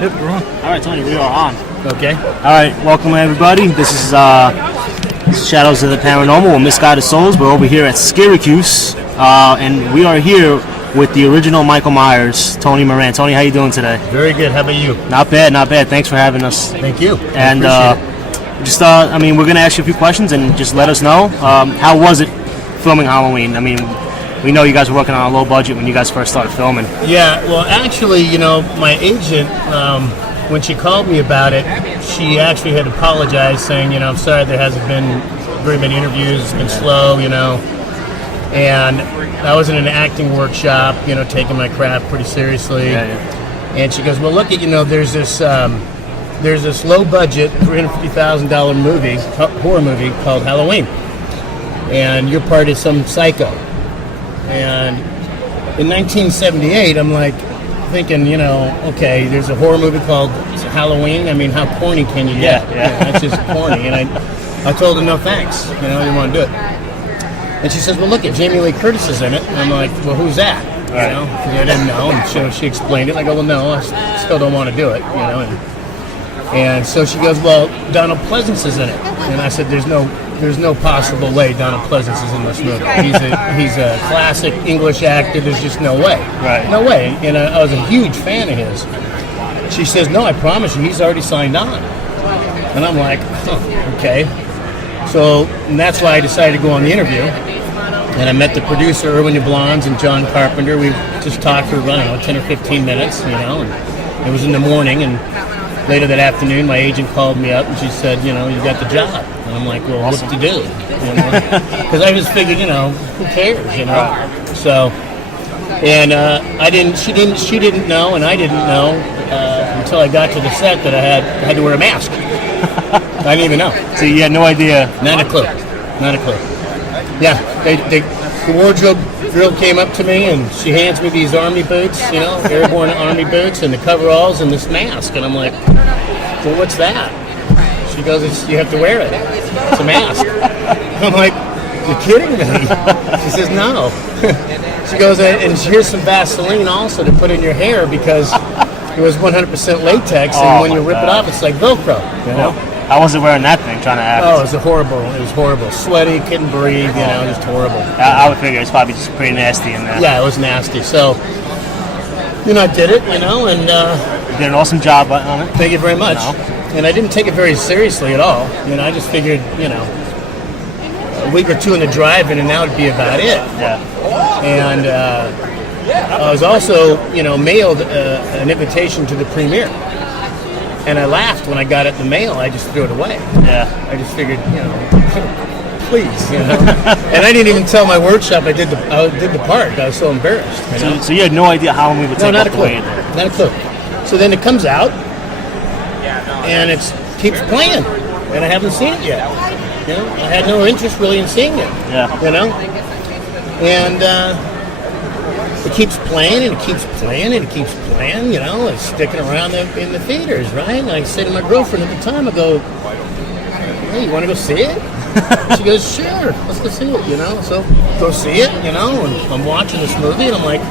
Yep, we're on. All right, Tony, we are on. Okay. All right, welcome everybody. This is Shadows of the Paranormal with Misguided Souls. We're over here at Scare-A-Cuse, and we are here with the original Michael Myers, Tony Moran. Tony, how you doing today? Very good. How about you? Not bad, not bad. Thanks for having us. Thank you. And we're going to ask you a few questions and just let us know. How was it filming Halloween? I mean, we know you guys were working on a low budget when you guys first started filming. Yeah, well, actually, my agent, when she called me about it, she actually had apologized, saying, I'm sorry there hasn't been very many interviews, it's been slow, And I was in an acting workshop, taking my craft pretty seriously. Yeah. And she goes, well, look at, there's this low budget, $350,000 movie, horror movie called Halloween. And your part is some psycho. And in 1978, I'm like thinking, okay, there's a horror movie called Halloween. I mean, how corny can you get? Yeah. That's just corny. And I told her, no thanks. I didn't want to do it. And she says, well, look, Jamie Lee Curtis is in it. And I'm like, well, who's that? Right. Because I didn't know. And she explained it. And I go, well, no, I still don't want to do it. And so she goes, well, Donald Pleasance is in it. And I said, there's no possible way Donald Pleasance is in this movie. He's a classic English actor. There's just no way. Right. No way. And I was a huge fan of his. She says, no, I promise you, he's already signed on. And I'm like, okay. So and that's why I decided to go on the interview. And I met the producer, Erwin Yablans, and John Carpenter. We just talked for, 10 or 15 minutes, and it was in the morning. And later that afternoon, my agent called me up and she said, you got the job. And I'm like, well, awesome. what to do? Because I just figured, who cares, So, and she didn't know, and I didn't know until I got to the set that I had to wear a mask. I didn't even know. So you had no idea? Not a clue. Yeah, the wardrobe girl came up to me and she hands me these army boots, airborne army boots and the coveralls and this mask. And I'm like, well, what's that? She goes, you have to wear it. It's a mask. I'm like, you're kidding me? She says, no. She goes, and here's some Vaseline also to put in your hair because it was 100% latex, and when you rip it off, it's like Velcro. How was it wearing that thing, trying to act? Oh, it was horrible. Sweaty, couldn't breathe, just horrible. I would figure it's probably just pretty nasty in there. Yeah, it was nasty. So, I did it, and you did an awesome job on it. Thank you very much. And I didn't take it very seriously at all. I just figured, a week or two in the drive-in, and that would be about it. Yeah. And I was also, mailed an invitation to the premiere. And I laughed when I got it in the mail. I just threw it away. Yeah. I just figured, please, And I didn't even tell my workshop I did the part. I was so embarrassed. So you had no idea how long we would take not off a the way clue. there. Not a clue. So then it comes out, and it keeps playing, and I haven't seen it yet. I had no interest really in seeing it. Yeah. And it keeps playing, and it keeps playing, and it keeps playing. It's sticking around in the theaters, right? And I say to my girlfriend at the time, I go, "Hey, you want to go see it?" She goes, "Sure, let's go see it." So go see it. And I'm watching this movie, and I'm like,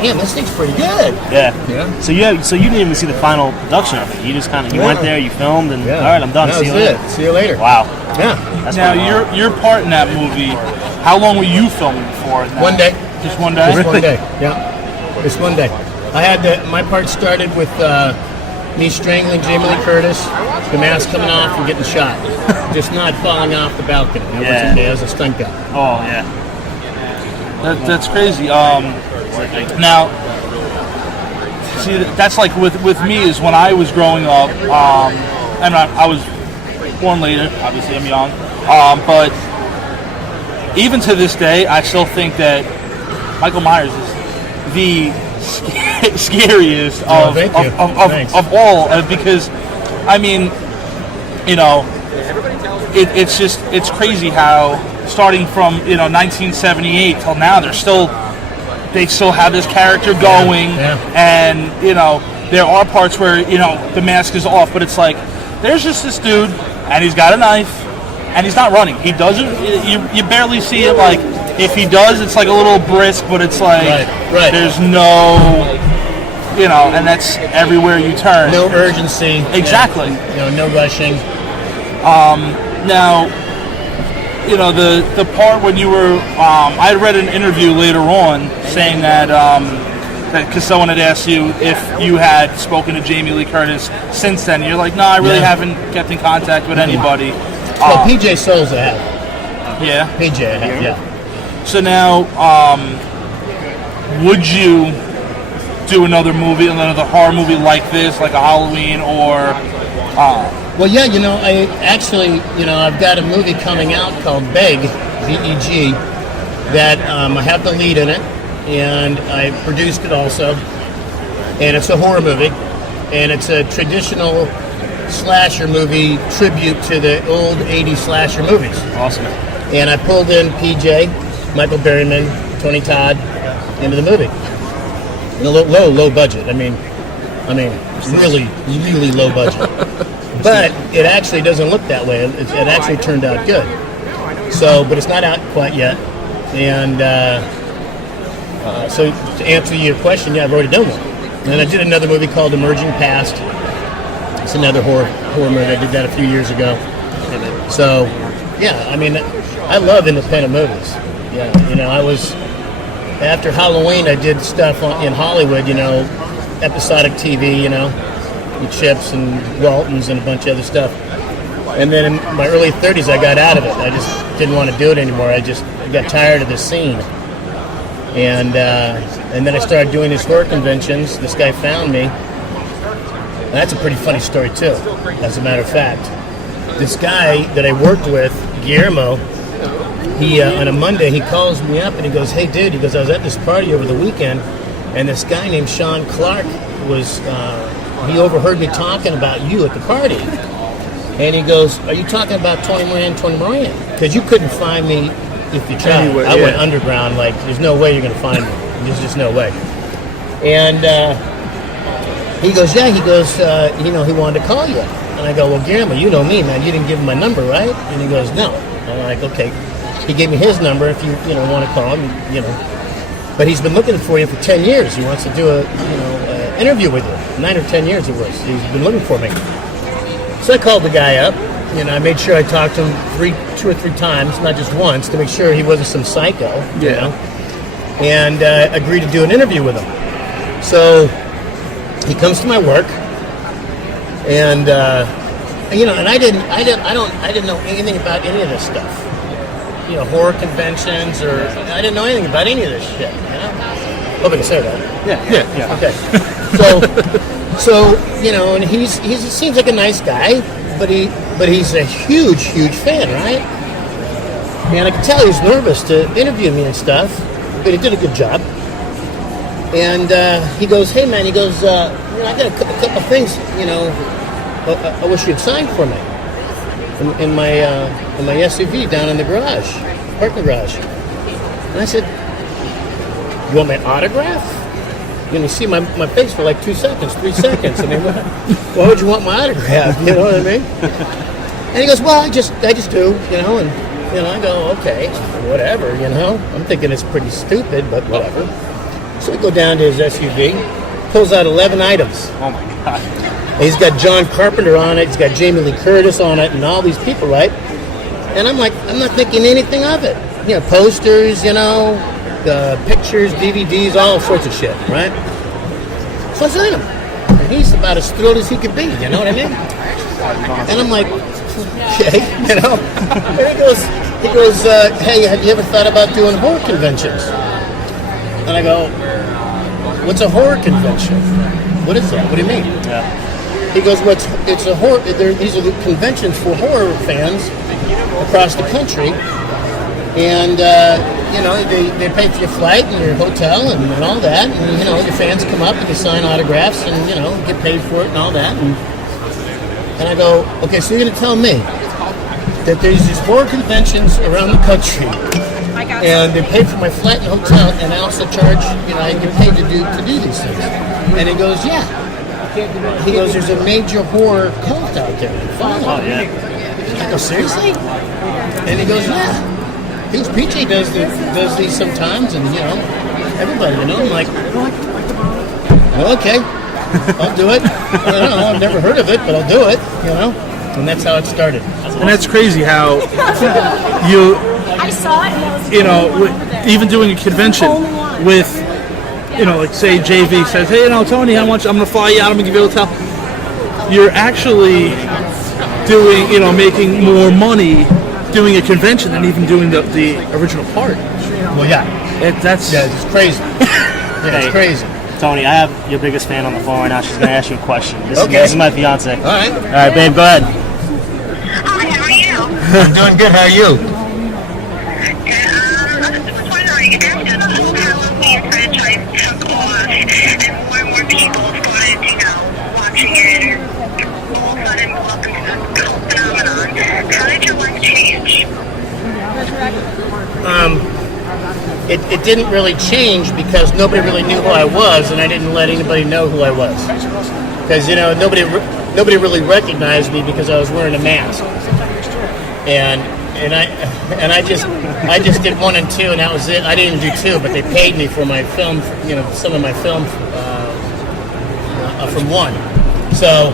man, this thing's pretty good. Yeah. So you didn't even see the final production of it. You just kind of went there, you filmed, and all right, I'm done. That See you was later. it. See you later. Wow. Yeah. That's now your part in that movie. How long were you filming for? One day. Just one day. Just one day. Yeah. Just one day. I had my part started with me strangling Jamie Lee Curtis, the mask coming off, and getting shot. Just not falling off the balcony. That was a stunt guy. Oh yeah. That's crazy. Now, see, that's like with me is when I was growing up, and I was born later. Obviously, I'm young, but even to this day, I still think that Michael Myers is the scariest of all, because I mean, it's crazy how starting from 1978 till now they still have this character going, and there are parts where the mask is off, but it's like there's just this dude and he's got a knife and he's not running. He doesn't. You barely see it. Like if he does, it's like a little brisk, but it's like there's no and that's everywhere you turn. No urgency. Exactly. No rushing. Now, the part when you were, I read an interview later on saying that because someone had asked you if you had spoken to Jamie Lee Curtis since then. And you're like, no, I really haven't kept in contact with anybody. Well, PJ Souls I have. Yeah. PJ I have, yeah. So now, would you do another horror movie like this, like a Halloween or? Well, yeah, I actually, I've got a movie coming out called Beg, B-E-G, that I have the lead in it, and I produced it also, and it's a horror movie, and it's a traditional slasher movie tribute to the old 80s slasher movies. Awesome. And I pulled in PJ, Michael Berryman, Tony Todd into the movie. And low budget. I mean, really, really low budget. But it actually doesn't look that way. It actually turned out good. So, but it's not out quite yet. And so to answer your question, yeah, I've already done one. And I did another movie called Emerging Past. It's another horror movie. I did that a few years ago. So, yeah, I love independent movies. Yeah, I was, after Halloween, I did stuff in Hollywood, episodic TV, Chips and Waltons and a bunch of other stuff. And then in my early 30s, I got out of it. I just didn't want to do it anymore. I got tired of the scene. And then I started doing these horror conventions. This guy found me. And that's a pretty funny story, too, as a matter of fact. This guy that I worked with, Guillermo, he on a Monday, he calls me up and he goes, hey, dude, he goes, I was at this party over the weekend, and this guy named Sean Clark was, he overheard me talking about you at the party. And he goes, are you talking about Tony Moran? Because you couldn't find me if you tried. Anywhere, I went underground, like, there's no way you're going to find me. There's just no way. And he goes, yeah, he wanted to call you. And I go, well, Guillermo, you know me, man. You didn't give him my number, right? And he goes, no. I'm like, okay. He gave me his number if you want to call him, But he's been looking for you for 10 years. He wants to do a interview with you. 9 or 10 years it was. He's been looking for me. So I called the guy up. I made sure I talked to him 2 or 3 times, not just once, to make sure he wasn't some psycho. And agreed to do an interview with him. So he comes to my work, and and I didn't know anything about any of this stuff. Horror conventions, or I didn't know anything about any of this shit. Hope I can say that. Yeah. Okay. So and he seems like a nice guy, but he's a huge fan, right? And I could tell he was nervous to interview me and stuff, but he did a good job. And he goes, hey man, he goes, I got a couple things, I wish you'd sign for me in my SUV down in the garage, parking garage. And I said, you want my autograph? See my face for like 2 seconds, 3 seconds. Why would you want my autograph? You know what I mean? And he goes, well, I just do, and I go, okay, whatever, I'm thinking it's pretty stupid, but whatever. So I go down to his SUV, pulls out 11 items. Oh my God. And he's got John Carpenter on it, he's got Jamie Lee Curtis on it, and all these people, right? And I'm like, I'm not thinking anything of it. Posters, pictures, DVDs, all sorts of shit, right? So I sign him. And he's about as thrilled as he could be, you know what I mean? And I'm like, okay, And he goes, hey, have you ever thought about doing horror conventions? And I go, what's a horror convention? What is that? What do you mean? Yeah. He goes, well, it's a horror. These are the conventions for horror fans across the country, and they pay for your flight and your hotel and all that, and your fans come up and you sign autographs and get paid for it and all that. And I go, okay, so you're going to tell me that there's these horror conventions around the country, and they pay for my flight and hotel, and I also charge, I get paid to do these things. And he goes, yeah. He goes, there's a major horror cult out there. Oh, yeah. I go, seriously? And he goes, yeah. He goes, PJ does these sometimes, and everybody, I'm like, what? Well, okay, I'll do it. I don't know, I've never heard of it, but I'll do it, you know? And that's how it started. And that's crazy how I saw it and I was you know, even doing a convention with, you know, like say JV says, hey, you know, Tony, how much, I'm going to fly you out, I'm going to give you a hotel. You're actually doing, you know, making more money doing a convention than even doing the original part. Well, yeah. That's It's crazy. Yeah, it's crazy. Tony, I have your biggest fan on the phone right now. She's going to ask you a question. This Okay. is my fiance. All right. All right, babe, go ahead. Hi, how are you? I'm doing good. How are you? I was wondering, after the whole Halloween franchise took off and more people started, you know, watching it and all of a sudden welcome to the cult phenomenon, how did your life change? It didn't really change because nobody really knew who I was, and I didn't let anybody know who I was. Because, you know, nobody really recognized me because I was wearing a mask. And I just did 1 and 2, and that was it. I didn't do 2, but they paid me for my film, you know, some of my film from 1. So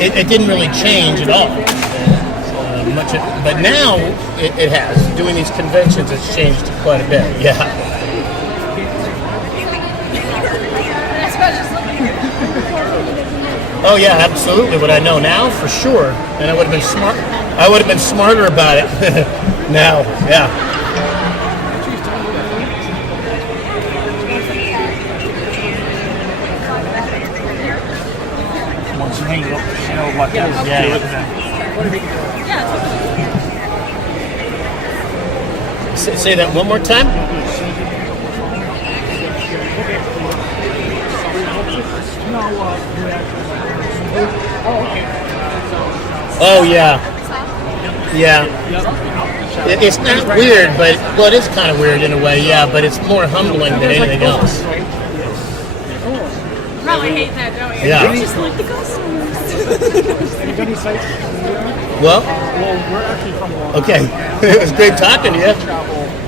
it didn't really change at all. Much, but now it has. Doing these conventions has changed quite a bit. Yeah. Oh yeah, absolutely. What I know now, for sure, and I would have been smart. I would have been smarter about it now. Yeah. once you hang it up, you know what that is. Yeah. Say that one more time. Oh yeah, yeah. It's not weird, but well, it is kind of weird in a way. Yeah, but it's more humbling than anything else. Probably hate that, don't you? Yeah. Just like the customers. Well, We're actually from okay. It was great talking to you.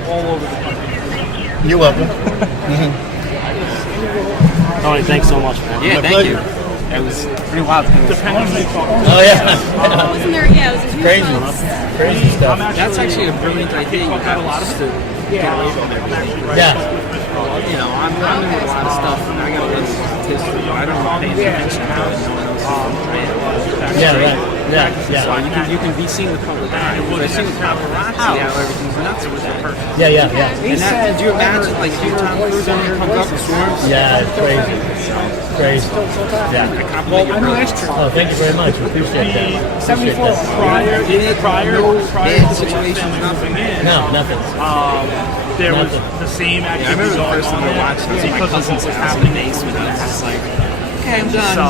all over the country. You're welcome. Tony, thanks so much, man. Yeah, My thank pleasure. you. It was pretty wild. Oh yeah. Wasn't there? Yeah, it was a huge Crazy. buzz. Crazy stuff. That's actually a brilliant idea. You got a lot of to get away from everything. Yeah. You know, I'm into a lot of stuff, and I got a list of history. I don't know pay attention to how no one else is. Yeah. Right. Yeah. So Yeah. you can be seen with public eye. I've seen with paparazzi how everything's nuts with that. Yeah. Yeah. And that, do you imagine like your Tom Cruise on there comes up and storms? Yeah. It's crazy. Crazy. Yeah. I compliment your brother. Oh, thank you very much. Appreciate that. 74 prior to the situation, nothing. No, nothing. There was Nothing. the same I remember activity the going first time on I there watched it, my because of what cousin's was house in the happening. basement. I was just like, okay, I'm done. So,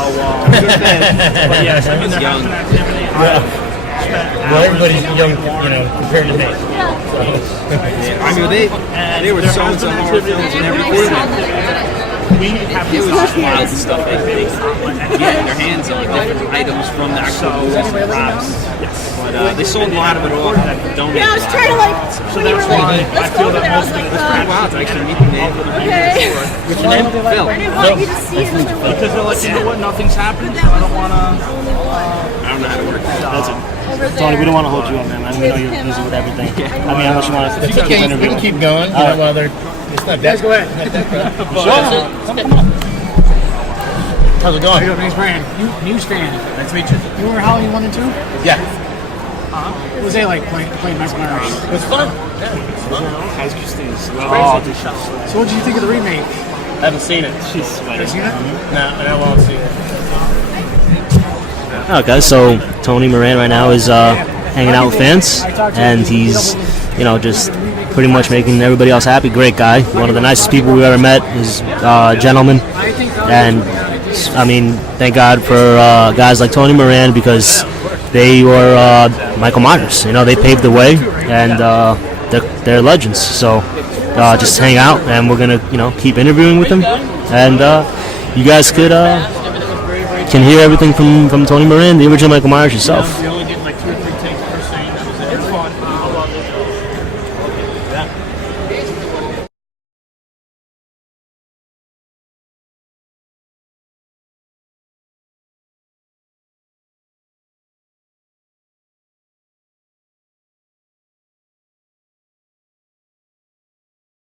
but yes, I mean, there has been activity. Well, everybody's young, you know, compared to me. I mean, they were so into horror films and everything. We have It was just wild stuff that they get their hands on different items from the actual movies and props. But they sold a lot of it off and donated. Yeah, I was trying to like. So when you that's were like, why I let's feel go over that there. I was most like, of It's pretty wild to actually meet the name. okay. What's your name? Phil. I didn't want you to see another one. because they're like, you know what, nothing's happening, so I don't want to. I don't know how to work that. That's it. Over there. Tony, we don't want to hold you up, man. I know you're busy with everything. I mean, unless you want to It's okay. We can keep going. You know, while they're. It's not that. Go ahead. How's it going? My name's Brian. News fan. Nice to meet you. You were Halloween 1 and 2? Yeah. What was they like playing Michael Myers? It was fun. How's Christine's? So what did you think of the remake? I haven't seen it. She's Have you seen it? No, I won't see it. All right, guys. So Tony Moran right now is hanging out with fans, and he's, you know, just pretty much making everybody else happy. Great guy, one of the nicest people we've ever met. He's a gentleman, and I mean, thank God for guys like Tony Moran because they were Michael Myers. You know, they paved the way, and they're legends. So just hang out, and we're gonna, you know, keep interviewing with them, and you guys can hear everything from Tony Moran, the original Michael Myers yourself.